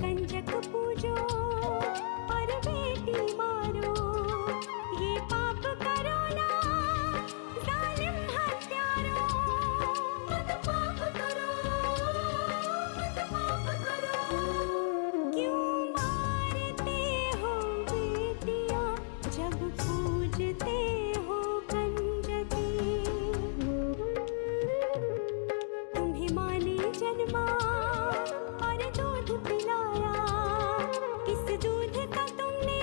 कंजक पूजो और बेटी मारो, ये पाप करो ना जालिम हत्यारो। मत पाप करो, मत पाप करो। क्यों मारते हो बेटियां जब पूजते हो कंजकी। तुम्हें माँ ने जन्मा और दूध पिलाया, इस दूध का तुमने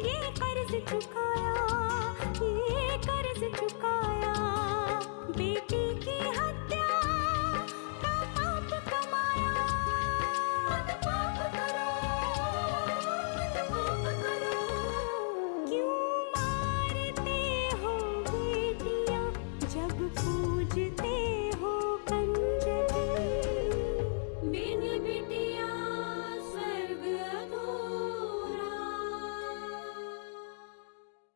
ये कर्ज चुकाया, ये कर्ज चुकाया। बेटी की हत्या का पाप कमाया। मत पाप करो, मत पाप करो। क्यों मारते हो बेटियां जब पूजते हो कंजकी। बिन बिटिया स्वर्ग अधूरा।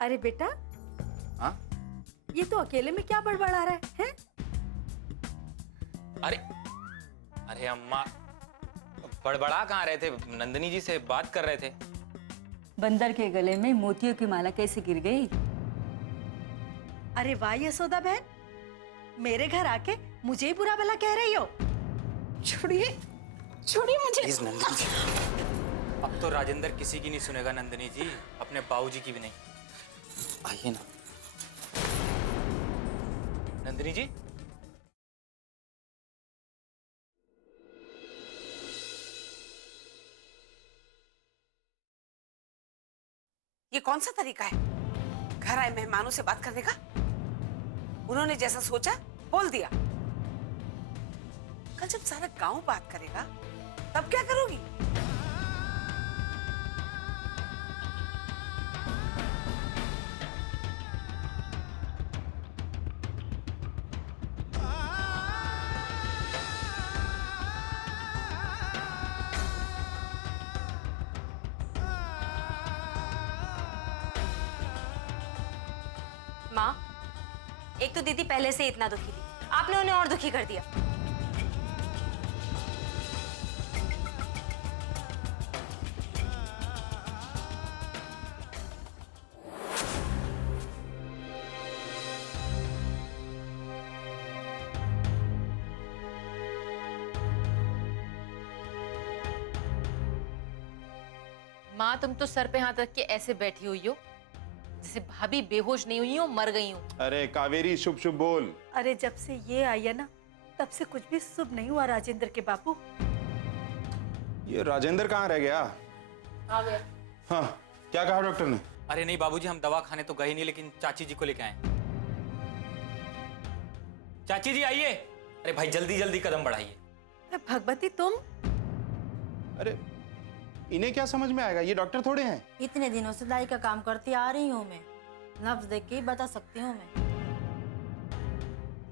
अरे बेटा, हाँ? ये तो अकेले में क्या बड़बड़ा रहा है? अरे अरे अम्मा, बड़बड़ा कहाँ रहे थे? नंदिनी जी से बात कर रहे थे। बंदर के गले में मोतियों की माला कैसे गिर गई? अरे वाह यशोदा बहन, मेरे घर आके मुझे ही बुरा भला कह रही हो। छोड़िए, छोड़िए मुझे। प्लीज नंदिनी जी, अब तो राजेंद्र किसी की नहीं सुनेगा नंदिनी जी, अपने बाबूजी की भी नहीं। आइए ना नंदिनी जी। ये कौन सा तरीका है घर आए मेहमानों से बात करने का? उन्होंने जैसा सोचा बोल दिया। कल जब सारा गांव बात करेगा तब क्या करोगी? माँ, एक तो दीदी पहले से इतना दुखी थी, आपने उन्हें और दुखी कर दिया। माँ, तुम तो सर पे हाथ रख के ऐसे बैठी हुई हो जैसे भाभी बेहोश नहीं हुई हो, मर गई हो। अरे कावेरी, शुभ शुभ बोल। अरे जब से ये आई है ना, तब से कुछ भी शुभ नहीं हुआ राजेंद्र के बापू। ये राजेंद्र कहाँ रह गया? आ गया। हाँ, क्या कहा डॉक्टर ने? अरे नहीं बाबूजी, हम दवा खाने तो गए नहीं, लेकिन चाची जी को लेके आए। चाची जी आइए। अरे भाई जल्दी जल्दी कदम बढ़ाइए। भगवती तुम? अरे इन्हें क्या समझ में आएगा, ये डॉक्टर थोड़े हैं। इतने दिनों से दाई का काम करती आ रही हूँ मैं, नब्ज देख के ही बता सकती हूँ मैं।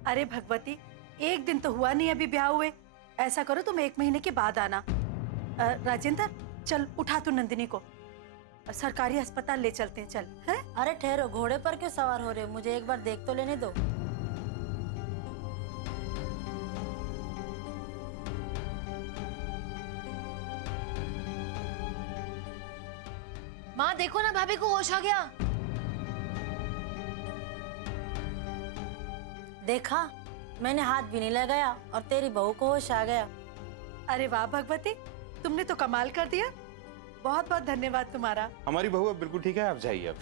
अरे भगवती, एक दिन तो हुआ नहीं अभी ब्याह हुए। ऐसा करो तुम 1 महीने के बाद आना। राजेंद्र चल उठा तू नंदिनी को, सरकारी अस्पताल ले चलते हैं, चल। है? अरे ठहरो, घोड़े पर क्यों सवार हो रहे हो? मुझे एक बार देख तो लेने दो। माँ देखो ना, भाभी को होश आ गया। देखा, मैंने हाथ भी नहीं लगाया और तेरी बहू को होश आ गया। अरे वाह भगवती, तुमने तो कमाल कर दिया। बहुत बहुत धन्यवाद तुम्हारा। हमारी बहू अब बिल्कुल ठीक है, आप जाइए अब।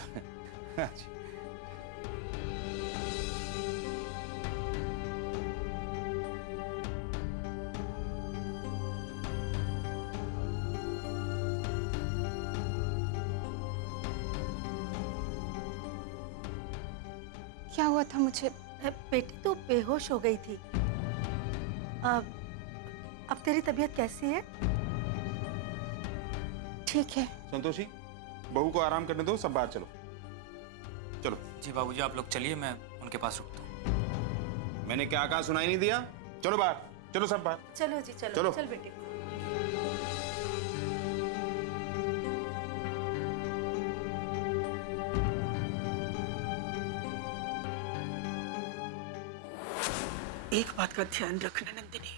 क्या हुआ था मुझे? बेटी तो बेहोश हो गई थी। अब तेरी तबीयत कैसी है? ठीक है। संतोषी, बहू को आराम करने दो, सब बाहर चलो। चलो। जी बाबूजी, आप लोग चलिए, मैं उनके पास रुकता हूँ। मैंने क्या कहा सुनाई नहीं दिया? चलो बाहर, चलो सब बाहर। चलो जी, चलो चलो। चल बेटी। एक बात का ध्यान रखना नंदिनी,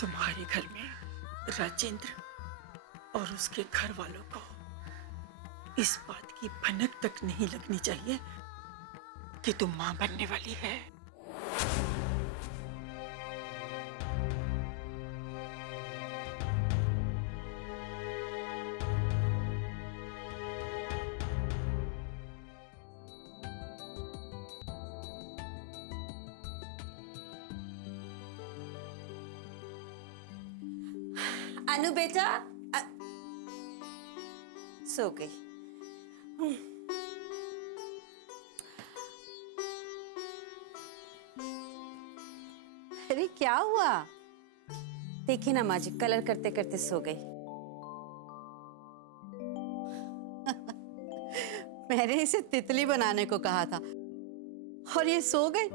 तुम्हारे घर में राजेंद्र और उसके घर वालों को इस बात की भनक तक नहीं लगनी चाहिए कि तुम मां बनने वाली है। अनु बेटा सो गई। अरे क्या हुआ? देखी ना माँ जी, कलर करते करते सो गई। मैंने इसे तितली बनाने को कहा था और ये सो गई।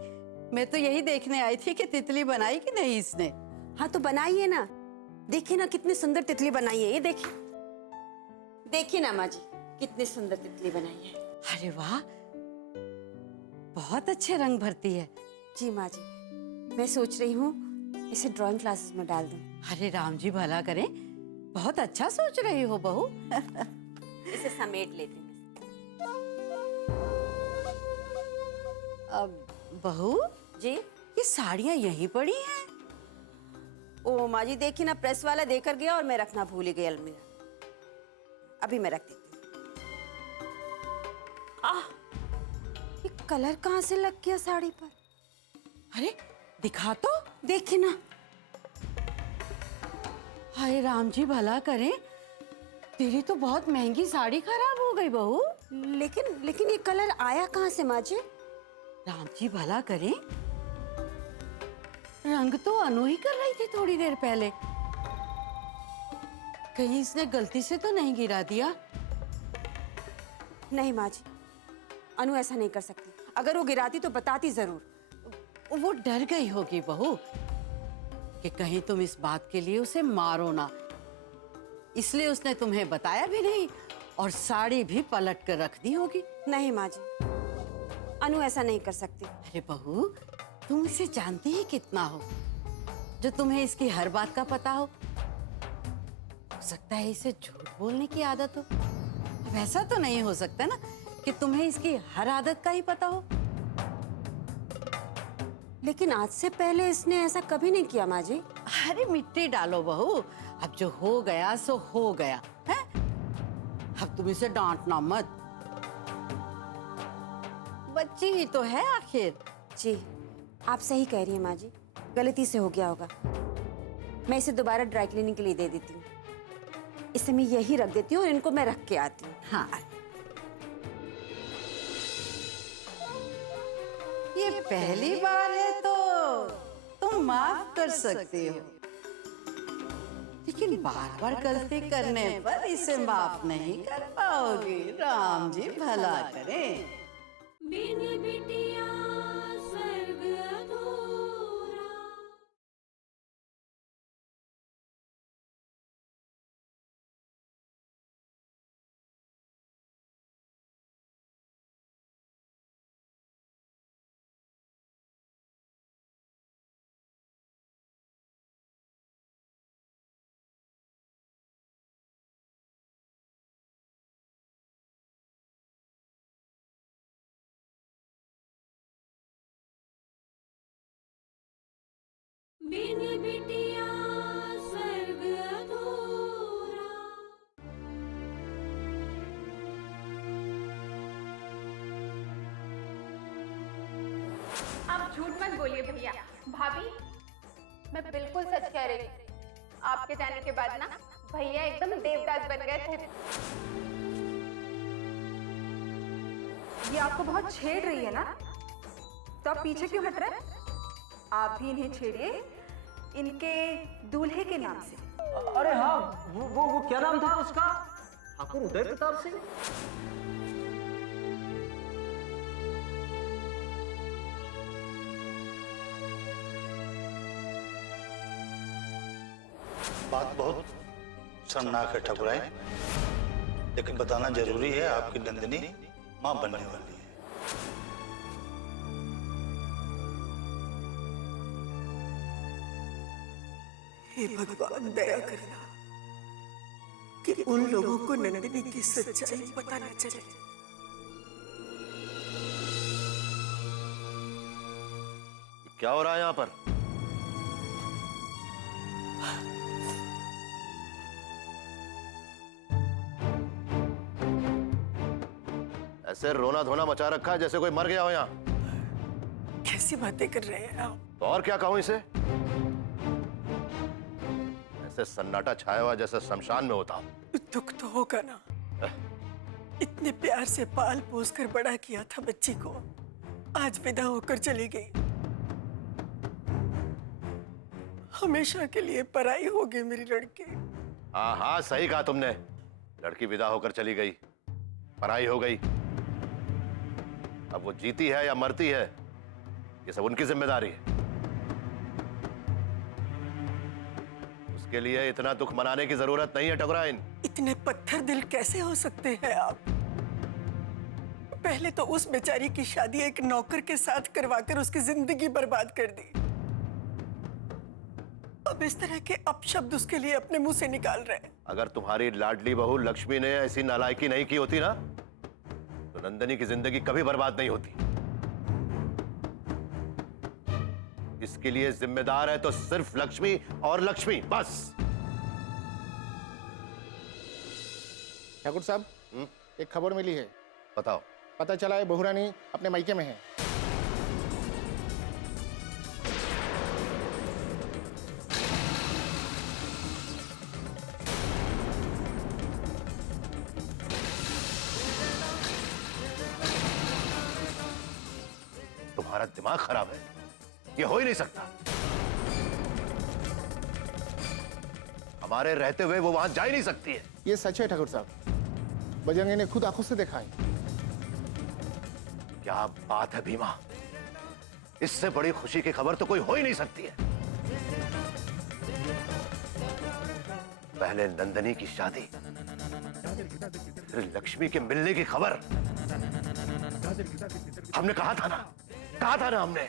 मैं तो यही देखने आई थी कि तितली बनाई कि नहीं इसने। हाँ तो बनाइए ना, देखिए ना कितनी सुंदर तितली बनाई है। ये देखिए, देखिए ना माँ जी कितनी सुंदर तितली बनाई है। अरे वाह, बहुत अच्छे रंग भरती है। जी माँ जी, मैं सोच रही हूँ इसे ड्राइंग क्लासेस में डाल दूं। अरे राम जी भला करें, बहुत अच्छा सोच रही हो बहू। इसे समेट लेती हूँ। अब बहू जी ये साड़ियाँ यहीं पड़ी हैं। ओ माँ जी देखिए ना, प्रेस वाला देकर गया और मैं रखना भूल ही गई अलमीरा। अभी मैं रख देती हूँ। ये कलर कहाँ से लग गया साड़ी पर? अरे दिखा तो, देखिए ना। हाय राम जी भला करें, तेरी तो बहुत महंगी साड़ी खराब हो गई बहू। लेकिन ये कलर आया कहाँ से माँ जी? राम जी भला करें, रंग तो अनु ही कर रही थी थोड़ी देर पहले। कहीं इसने गलती से तो नहीं गिरा दिया? नहीं माँ जी, अनु ऐसा नहीं कर सकती। अगर वो गिराती तो बताती जरूर। वो डर गई होगी बहू कि कहीं तुम इस बात के लिए उसे मारो ना, इसलिए उसने तुम्हें बताया भी नहीं और साड़ी भी पलट कर रख दी होगी। नहीं माँ जी, अनु ऐसा नहीं कर सकती। अरे बहू, तुम इसे जानती ही कितना हो जो तुम्हें इसकी हर बात का पता हो सकता है इसे झूठ बोलने की आदत हो। वैसा तो नहीं हो सकता ना कि तुम्हें इसकी हर आदत का ही पता हो। लेकिन आज से पहले इसने ऐसा कभी नहीं किया माँ जी। अरे मिट्टी डालो बहू, अब जो हो गया सो हो गया है। अब तुम इसे डांटना मत, बच्ची ही तो है आखिर। जी आप सही कह रही हैं माँ जी, गलती से हो गया होगा। मैं इसे दोबारा ड्राई क्लीनिंग के लिए दे देती हूँ। इसे मैं यही रख देती हूँ और इनको मैं रख के आती हूँ। हाँ, ये पहली बार है तो तुम माफ कर सकती हो, लेकिन बार बार गलती करने पर इसे माफ नहीं कर पाओगी। राम जी भला करें। बिन बिटिया स्वर्ग अधूरा। बिन बिटिया स्वर्ग अधूरा। आप झूठ मत बोलिए भैया। भाभी, मैं बिल्कुल सच कह रही हूँ। आपके जाने के बाद ना भैया एकदम देवदास बन गए थे। ये आपको बहुत छेड़ रही है ना, तो आप पीछे क्यों हट रहे हैं? आप भी इन्हें छेड़िए इनके दूल्हे के नाम से। अरे हाँ, वो क्या नाम था उसका? ठाकुर उदय प्रताप सिंह। बात बहुत शर्मनाक है ठाकुराइन, लेकिन बताना जरूरी है, आपकी नंदिनी मां बनने वाली है। हे भगवान दया करना कि उन लोगों को नंदिनी की सच्चाई पता न चले। क्या हो रहा है यहाँ पर? ऐसे रोना धोना मचा रखा है जैसे कोई मर गया हो यहाँ। कैसी बातें कर रहे हैं आप? तो और क्या कहूं इसे? ऐसे सन्नाटा छाया हुआ जैसे शमशान में होता। दुख तो होगा ना, इतने प्यार से पाल पोस कर बड़ा किया था बच्ची को, आज विदा होकर चली गई। हमेशा के लिए पराई हो गई मेरी लड़की। हाँ हाँ सही कहा तुमने, लड़की विदा होकर चली गई, पराई हो गई। अब वो जीती है या मरती है ये सब उनकी जिम्मेदारी है। उसके लिए इतना दुख मनाने की जरूरत नहीं है ठकुराइन। इतने पत्थर दिल कैसे हो सकते हैं आप? पहले तो उस बेचारी की शादी एक नौकर के साथ करवाकर उसकी जिंदगी बर्बाद कर दी, अब इस तरह के अपशब्द उसके लिए अपने मुंह से निकाल रहे हैं। अगर तुम्हारी लाडली बहू लक्ष्मी ने ऐसी नालायकी नहीं की होती ना तो नंदिनी की जिंदगी कभी बर्बाद नहीं होती। इसके लिए जिम्मेदार है तो सिर्फ लक्ष्मी और लक्ष्मी, बस। ठाकुर साहब, एक खबर मिली है। बताओ। पता चला है बहू रानी अपने मायके में है। तुम्हारा दिमाग खराब है, ये हो ही नहीं सकता। हमारे रहते हुए वो वहां जा ही नहीं सकती है। ये सच है ठाकुर साहब, बजरंगी ने खुद आंखों से देखा है। क्या बात है भीमा, इससे बड़ी खुशी की खबर तो कोई हो ही नहीं सकती है। पहले नंदिनी की शादी, फिर लक्ष्मी के मिलने की खबर। हमने कहा था ना हमने,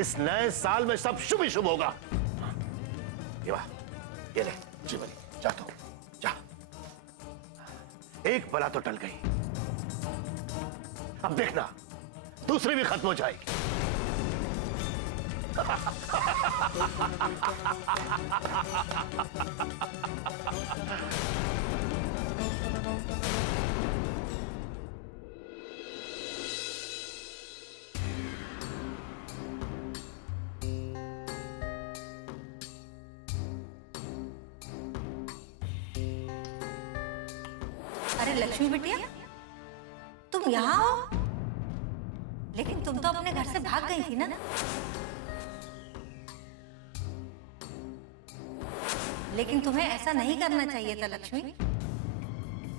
इस नए साल में सब शुभ ही शुभ होगा। ये ले जी बनी, जा तो जा। एक बला तो टल गई, अब देखना दूसरी भी खत्म हो जाएगी। अरे लक्ष्मी बिटिया, तुम यहाँ हो? लेकिन तुम तो अपने घर से भाग गई थी ना? लेकिन तुम्हें ऐसा नहीं करना चाहिए था लक्ष्मी।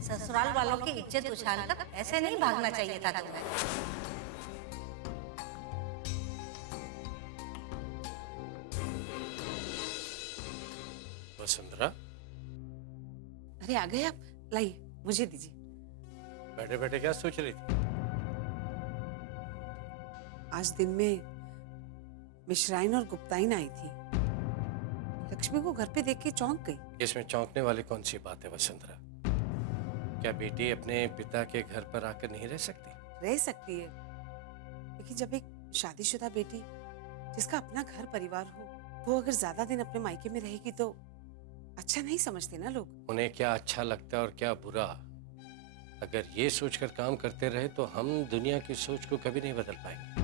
ससुराल वालों की इज्जत उछालकर ऐसे नहीं भागना चाहिए था तुम्हें। वसुंधरा, अरे आ गए आप, लाइए मुझे दीजिए। बैठे बैठे क्या सोच रही थी? आज दिन में मिश्राइन और गुप्ताइन आई थी, लक्ष्मी को घर पे देख के चौंक गई। इसमें चौंकने वाली कौन सी बात है वसुंधरा? क्या बेटी अपने पिता के घर पर आकर नहीं रह सकती? रह सकती है, लेकिन जब एक शादीशुदा बेटी जिसका अपना घर परिवार हो, वो अगर ज्यादा दिन अपने मायके में रहेगी तो अच्छा नहीं समझते ना लोग। उन्हें क्या अच्छा लगता है और क्या बुरा, अगर ये सोचकर काम करते रहे तो हम दुनिया की सोच को कभी नहीं बदल पाएंगे।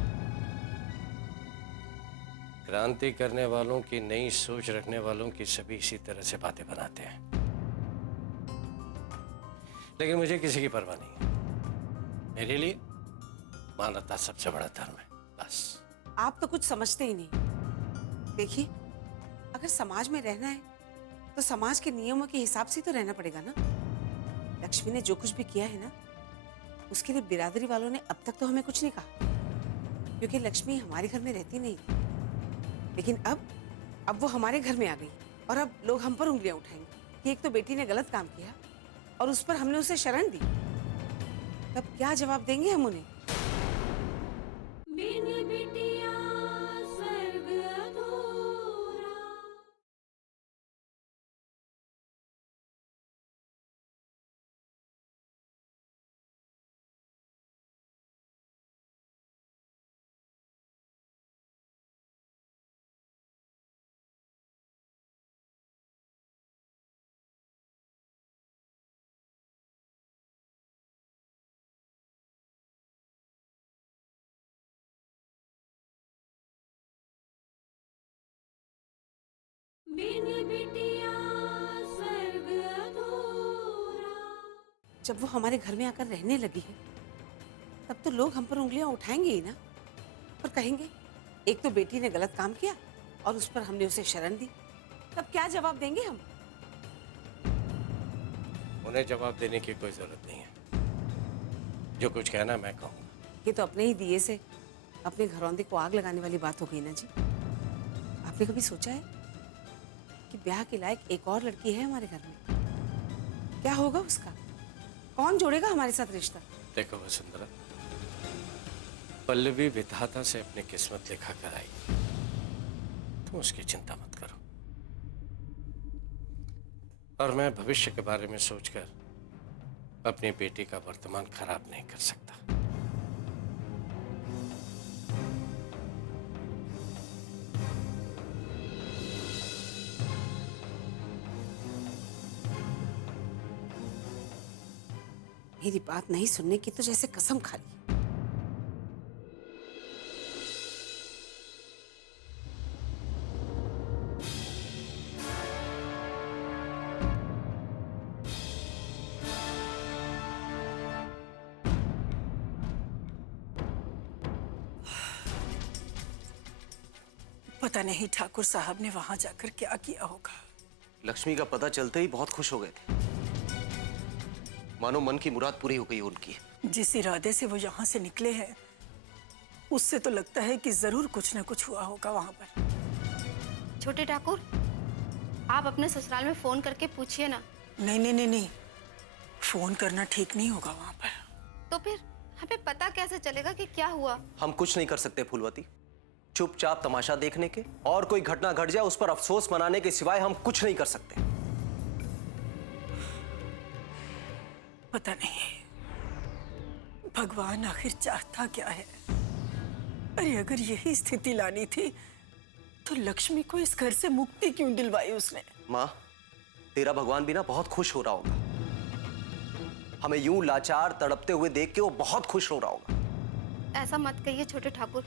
क्रांति करने वालों की, नई सोच रखने वालों की सभी इसी तरह से बातें बनाते हैं, लेकिन मुझे किसी की परवाह नहीं है। मेरे लिए मानवता सबसे बड़ा धर्म है, बस। आप तो कुछ समझते ही नहीं। देखिए, अगर समाज में रहना है तो समाज के नियमों के हिसाब से तो रहना पड़ेगा ना। लक्ष्मी ने जो कुछ भी किया है ना, उसके लिए बिरादरी वालों ने अब तक तो हमें कुछ नहीं कहा, क्योंकि लक्ष्मी हमारे घर में रहती नहीं। लेकिन अब वो हमारे घर में आ गई और अब लोग हम पर उंगलियां उठाएंगे कि एक तो बेटी ने गलत काम किया और उस पर हमने उसे शरण दी। तब क्या जवाब देंगे हम उन्हें? बिन बिटिया बिन बिटिया स्वर्ग अधूरा। जब वो हमारे घर में आकर रहने लगी है तब तो लोग हम पर उंगलियां उठाएंगे ही ना, और कहेंगे एक तो बेटी ने गलत काम किया और उस पर हमने उसे शरण दी। तब क्या जवाब देंगे हम? उन्हें जवाब देने की कोई जरूरत नहीं है। जो कुछ कहना मैं कहूँगा। ये तो अपने ही दिए से अपने घरौंदे को आग लगाने वाली बात हो गई ना जी। आपने कभी सोचा है कि ब्याह के लायक एक और लड़की है हमारे घर में? क्या होगा उसका? कौन जोड़ेगा हमारे साथ रिश्ता? देखो वसुंधरा, पल्लवी विधाता से अपनी किस्मत लिखा कर आई, तुम उसकी चिंता मत करो। और मैं भविष्य के बारे में सोचकर अपनी बेटी का वर्तमान खराब नहीं कर सकता। मेरी बात नहीं सुनने की तो जैसे कसम खा ली। पता नहीं ठाकुर साहब ने वहां जाकर क्या किया होगा। लक्ष्मी का पता चलते ही बहुत खुश हो गए थे, मानो मन की मुराद पूरी हो गई उनकी। जिस इरादे से वो यहाँ से निकले हैं उससे तो लगता है कि जरूर कुछ न कुछ हुआ होगा वहां पर। छोटे ठाकुर, आप अपने ससुराल में फोन करके पूछिए ना। नहीं नहीं नहीं नहीं, फोन करना ठीक नहीं होगा वहां पर। तो फिर हमें पता कैसे चलेगा कि क्या हुआ? हम कुछ नहीं कर सकते फूलवती, चुपचाप तमाशा देखने के और कोई घटना घट जाए उस पर अफसोस मनाने के सिवाय हम कुछ नहीं कर सकते। पता नहीं भगवान आखिर चाहता क्या है। अरे अगर यही स्थिति लानी थी तो लक्ष्मी को इस घर से मुक्ति क्यों दिलवाई उसने? माँ, तेरा भगवान भी ना बहुत खुश हो रहा होगा। हमें यूं लाचार तड़पते हुए देख के वो बहुत खुश हो रहा होगा। ऐसा मत कहिए छोटे ठाकुर,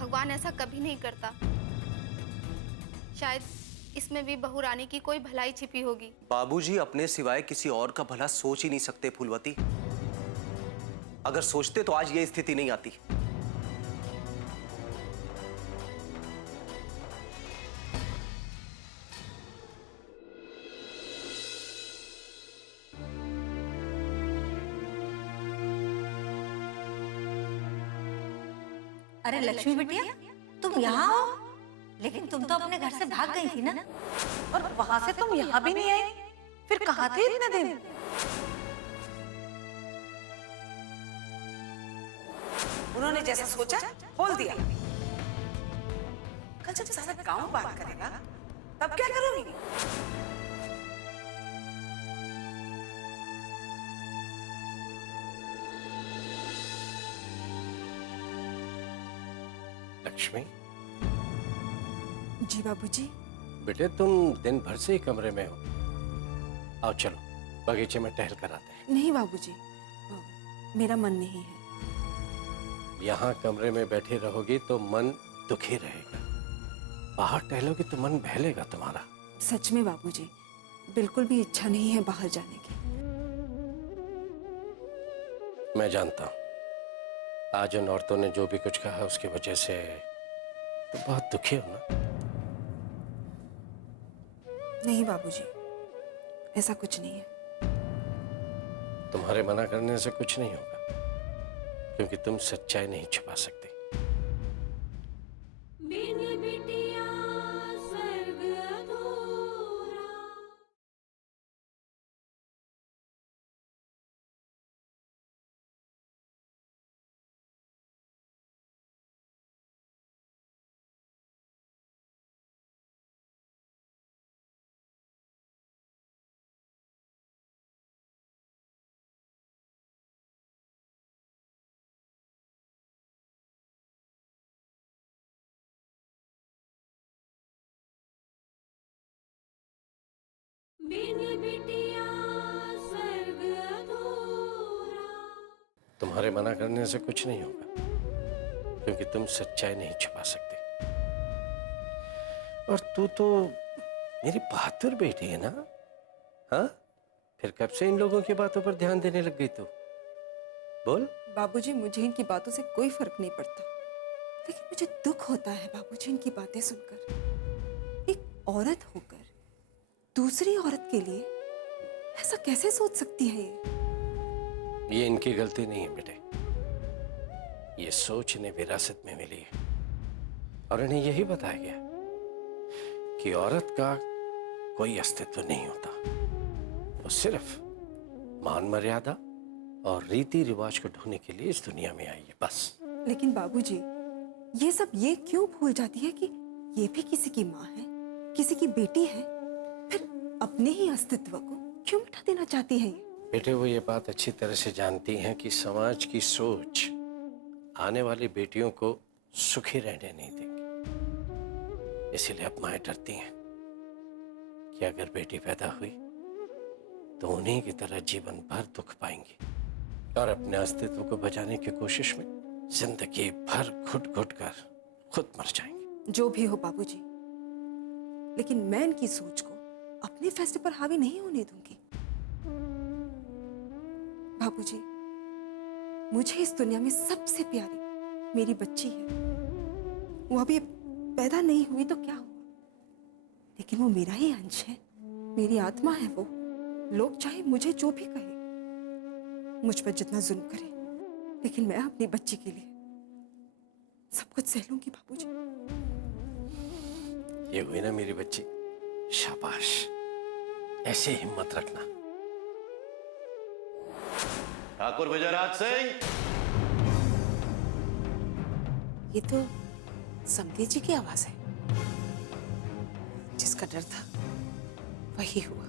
भगवान ऐसा कभी नहीं करता। शायद इसमें भी बहू रानी की कोई भलाई छिपी होगी। बाबूजी अपने सिवाय किसी और का भला सोच ही नहीं सकते फूलवती। अगर सोचते तो आज ये स्थिति नहीं आती। अरे लक्ष्मी बिटिया, तुम यहाँ हो? लेकिन तुम तो अपने घर से भाग गई थी ना? और वहां से तुम यहाँ भी नहीं आई, फिर कहाँ थे इतने दिन? उन्होंने जैसा सोचा बोल दिया। कल जब सारा गांव बात करेगा तब क्या करोगी? लक्ष्मी, जी बाबूजी। बेटे तुम दिन भर से ही कमरे में हो, आओ चलो बगीचे में टहल कर आते हैं। नहीं बाबूजी, मेरा मन नहीं है। यहाँ कमरे में बैठी रहोगी तो मन दुखी रहेगा, बाहर टहलोगी तो मन बहलेगा तुम्हारा। सच में बाबूजी, बिल्कुल भी इच्छा नहीं है बाहर जाने की। मैं जानता हूँ आज उन औरतों ने जो भी कुछ कहा उसकी वजह से तो बहुत दुखी हो ना। नहीं बाबूजी, ऐसा कुछ नहीं है। तुम्हारे मना करने से कुछ नहीं होगा, क्योंकि तुम सच्चाई नहीं छुपा सकते। बिन बिटिया स्वर्ग अधूरा। बिन बिटिया स्वर्ग अधूरा। तुम्हारे मना करने से कुछ नहीं होगा, क्योंकि तुम सच्चाई नहीं छुपा सकते। और तू तो मेरी बहादुर बेटी है ना? हाँ, फिर कब से इन लोगों की बातों पर ध्यान देने लग गई तू? बोल। बाबूजी, मुझे इनकी बातों से कोई फर्क नहीं पड़ता, लेकिन मुझे दुख होता है बाबूजी इनकी बातें सुनकर। एक औरत होकर दूसरी औरत के लिए ऐसा कैसे सोच सकती है ये इनकी गलती नहीं है बेटे, ये सोच इन्हें विरासत में मिली है और इन्हें यही बताया गया कि औरत का कोई अस्तित्व नहीं होता, वो सिर्फ मान मर्यादा और रीति रिवाज को ढोने के लिए इस दुनिया में आई है, बस। लेकिन बाबूजी, ये सब ये क्यों भूल जाती है कि ये भी किसी की माँ है, किसी की बेटी है, फिर अपने ही अस्तित्व को क्यों मिटा देना चाहती है ये? बेटे, वो ये बात अच्छी तरह से जानती हैं कि समाज की सोच आने वाली बेटियों को सुखी रहने नहीं देंगे, इसीलिए अब माएं डरती हैं कि अगर बेटी पैदा हुई तो उन्हीं की तरह जीवन भर दुख पाएंगी और अपने अस्तित्व को बचाने की कोशिश में जिंदगी भर घुट घुट कर खुद मर जाएंगी। जो भी हो बाबूजी, लेकिन मैं इनकी सोच को अपने फैसले पर हावी नहीं होने दूंगी। बाबूजी, मुझे इस दुनिया में सबसे प्यारी मेरी बच्ची है। वो अभी पैदा नहीं हुई तो क्या हुआ, लेकिन वो मेरा ही अंश है, मेरी आत्मा है वो। लोग चाहे मुझे जो भी कहे, मुझ पर जितना जुल्म करे, लेकिन मैं अपनी बच्ची के लिए सब कुछ सह लूंगी बाबूजी। ये हुई ना मेरी बच्ची, शाबाश, ऐसे हिम्मत रखना। ठाकुर विजयराज सिंह। ये तो समधी जी की आवाज है। जिसका डर था वही हुआ।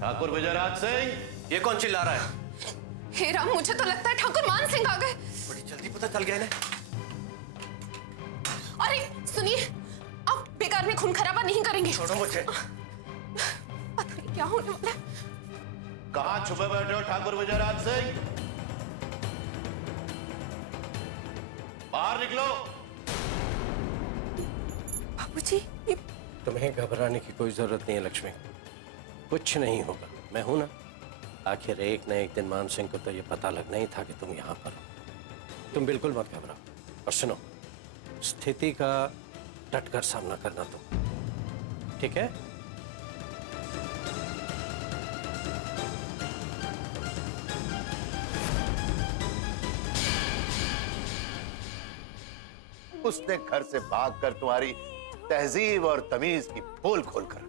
ठाकुर विजयराज सिंह। ये कौन चिल्ला रहा है? हे राम, मुझे तो लगता है ठाकुर मान सिंह आ गए। बड़ी जल्दी पता चल गया इन्हें। अरे सुनिए, आप बेकार में खून खराबा नहीं करेंगे। छोड़ो मुझे। पता नहीं क्या होने वाला है। कहां छुपे बैठे हो ठाकुर विजयराज सिंह? बाहर निकलो। बाबूजी, ये तुम्हें घबराने की कोई जरूरत नहीं है लक्ष्मी, कुछ नहीं होगा, मैं हूं ना। आखिर एक न एक दिन मान सिंह को तो ये पता लगना ही था कि तुम यहाँ पर हो। तुम बिल्कुल मत घबराओ और सुनो, स्थिति का डटकर सामना करना तुम, ठीक है? उसने घर से भागकर तुम्हारी तहजीब और तमीज की पोल खोलकर,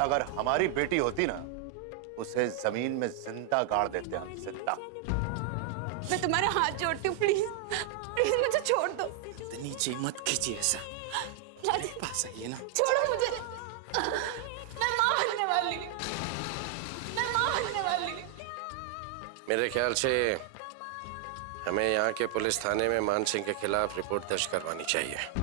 अगर हमारी बेटी होती ना, उसे जमीन में जिंदा गाड़ देते हम, जिंदा। मैं तुम्हारे हाथ जोड़ती हूँ, प्लीज प्लीज मुझे छोड़ दो। नीचे मत खींचिए ऐसा, मेरे पास आइए ना। छोड़ो मुझे, मैं माँ बनने वाली हूँ, मैं माँ बनने वाली हूँ। मेरे ख्याल से हमें यहाँ के पुलिस थाने में मान सिंह के खिलाफ रिपोर्ट दर्ज करवानी चाहिए।